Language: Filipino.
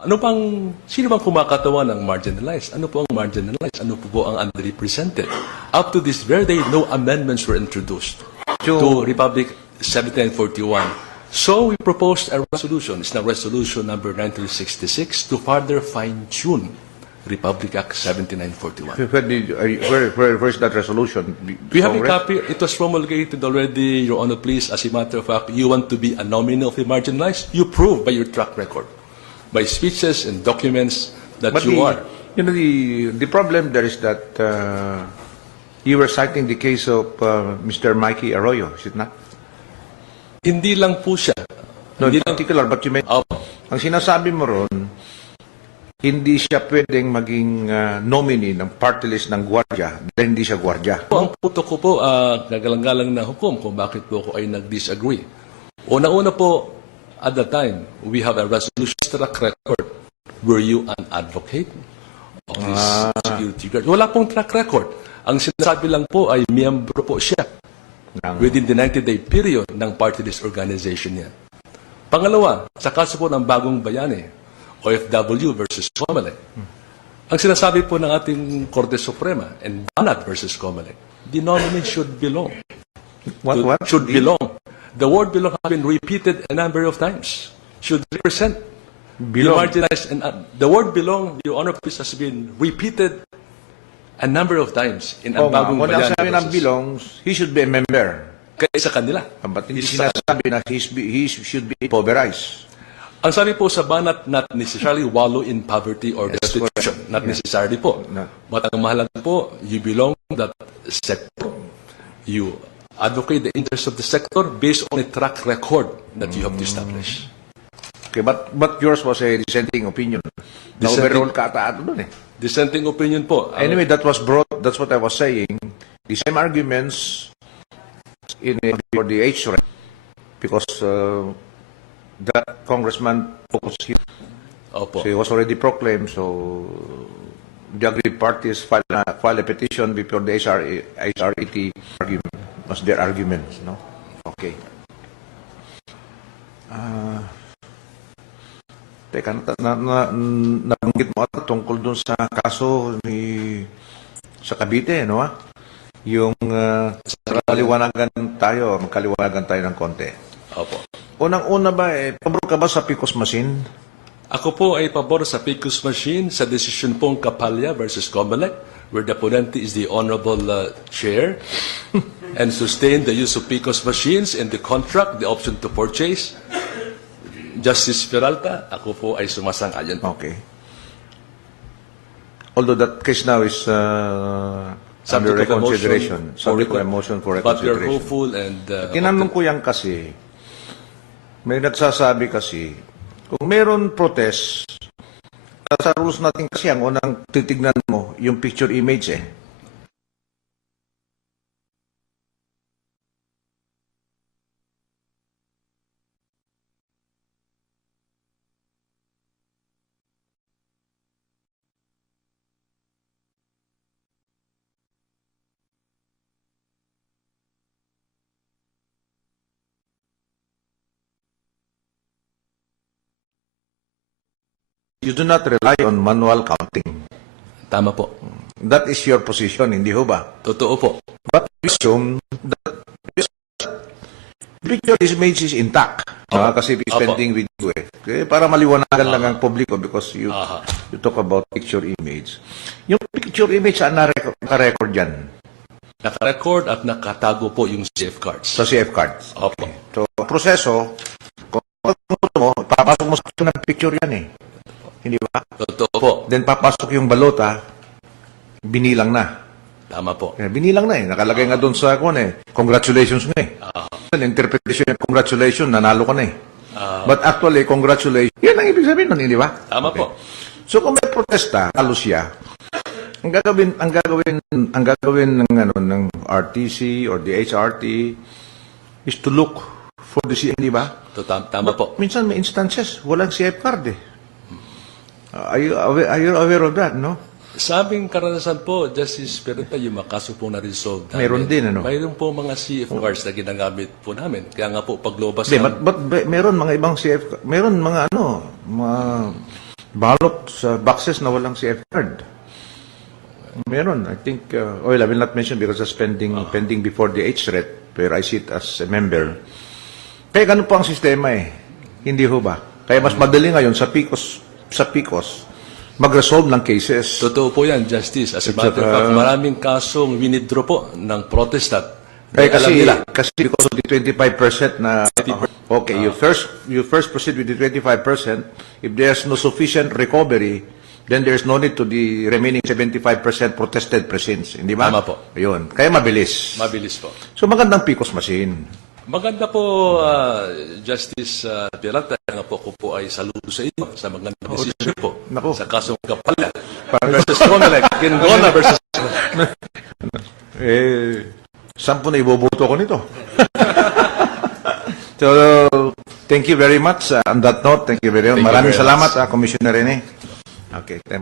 Sino bang kumakatawan ng marginalized? Ano po ang marginalized? Ano po ang underrepresented? Up to this very day, no amendments were introduced to Republic 1741. So we proposed a resolution. It's now resolution number 1966 to further fine-tune Republic Act 7941. Where's that resolution? We have a copy. It was promulgated already, Your Honor, please. As a matter of fact, you want to be a nominee of the marginalized? You prove by your track record, by speeches and documents that But you are. You know, the problem there is that you were citing the case of Mr. Mikey Arroyo, is it not? Hindi lang po siya. No, Hindi in lang. particular, but you meant, ang sinasabi mo ron, hindi siya pwedeng maging nominee ng party list ng gwardya dahil hindi siya gwardya. Ang puto ko po, nagalang-galang na hukom kung bakit po ako ay nag-disagree. Una-una po, at the time, we have a resolution track record. Were you an advocate of this security guard? Wala pong track record. Ang sinasabi lang po ay miyembro po siya within the 90-day period ng party list organization niya. Pangalawa, sa kaso po ng Bagong Bayani, OFW versus Comelec. Ang sinasabi po ng ating Korte Suprema and Banat versus Comelec, the nominee should belong. What? Should belong. The word belong has been repeated a number of times. Should represent Belong. the marginalized. And the word belong, Your Honor, please, has been repeated a number of times in ang Bagong Bayani. Kung Bayani sabi ng belongs, he should be a member. Kaya sa kanila. But hindi sinasabi na he should be impoverized. Ang sabi po sa Banat, not necessarily wallow in poverty or destitution. Not necessarily po. But ang mahalaga po, you belong to that sector. You advocate the interests of the sector based on a track record that you have to establish. Okay, but yours was a dissenting opinion. Na-overrule ka ata doon eh. Dissenting opinion po. Anyway, that was brought, that's what I was saying. The same arguments for the age rate, because that congressman focused here. Opo. So he was already proclaimed, so the aggrieved parties filed a petition before the HRET argument. Was their arguments, no? Okay. Teka, nabanggit mo ata tungkol dun sa kaso sa Cavite, no? Yung magkaliwanagan tayo ng konti. Opo. Unang-una ba, pabor ka ba sa PICOS machine? Ako po ay pabor sa PICOS machine sa desisyon pong Kapalya versus Comelec, where the ponente is the Honorable Chair, and sustain the use of PICOS machines in the contract, the option to purchase. Justice Peralta, ako po ay sumasang-ayon. Okay. Although that case now is under reconsideration. Subject to a motion for But we are reconsideration. hopeful and... Tinanong ko yan kasi, may nagsasabi kasi, kung meron protest, sa rules natin kasi ang unang titignan mo, yung picture image eh. You do not rely on manual counting. Tama po. That is your position, hindi ho ba? Totoo po. But we assume that picture image is intact. Kasi spending with you eh. Okay, para maliwanagan lang ang publiko because you talk about picture image. Yung picture image, saan naka-record yan? Naka-record at nakatago po yung CF cards. Sa CF cards. Opo. So, proseso, kung mo, papasok mo sa ng picture yan eh. Hindi ba? Totoo po. Then papasok yung balota, binilang na. Tama po. Binilang na eh. Nakalagay nga doon sa ako eh. Congratulations nga eh. Interpretation ng congratulations, nanalo ka na eh. But actually, congratulations, yan ang ibig sabihin nun, hindi ba? Tama po. So kung may protesta, talo siya, ang gagawin ng RTC or the HRT is to look for the CF, hindi ba? Tama po. Minsan may instances, walang CF card eh. Are you aware of that, no? Sa aming karanasan po, Justice Peralta, yung makaso pong na-resolve namin. Meron din, ano? Mayroon po mga CF cards na ginagamit po namin. Kaya nga po, paglobas But meron mga ibang CF, meron mga balot sa boxes na walang CF card. Meron, I think, I will not mention because it's pending before the HRET, where I sit as a member. Kaya ganun po ang sistema eh. Hindi ho ba? Kaya mas madali ngayon sa PICOS, mag-resolve ng cases. Totoo po yan, Justice. As a matter of fact, maraming kasong winidraw po ng protestant. Kaya Alam nila. kasi because of the 25% na, okay, you first proceed with the 25%. If there's no sufficient recovery, then there's no need to the remaining 75% protested presents. Hindi ba? Tama po. Ayun. Kaya mabilis. Mabilis po. So magandang PICOS machine. Maganda po, Justice Peralta, nga po ko po ay saludo sa inyo sa magandang decision po. Naku. Sa kasong Kapala versus Comelec. Gingona versus... Sampo na iboboto ko nito. So, thank you very much. On that note, thank you very much. Maraming salamat, Commissioner Rene. Okay.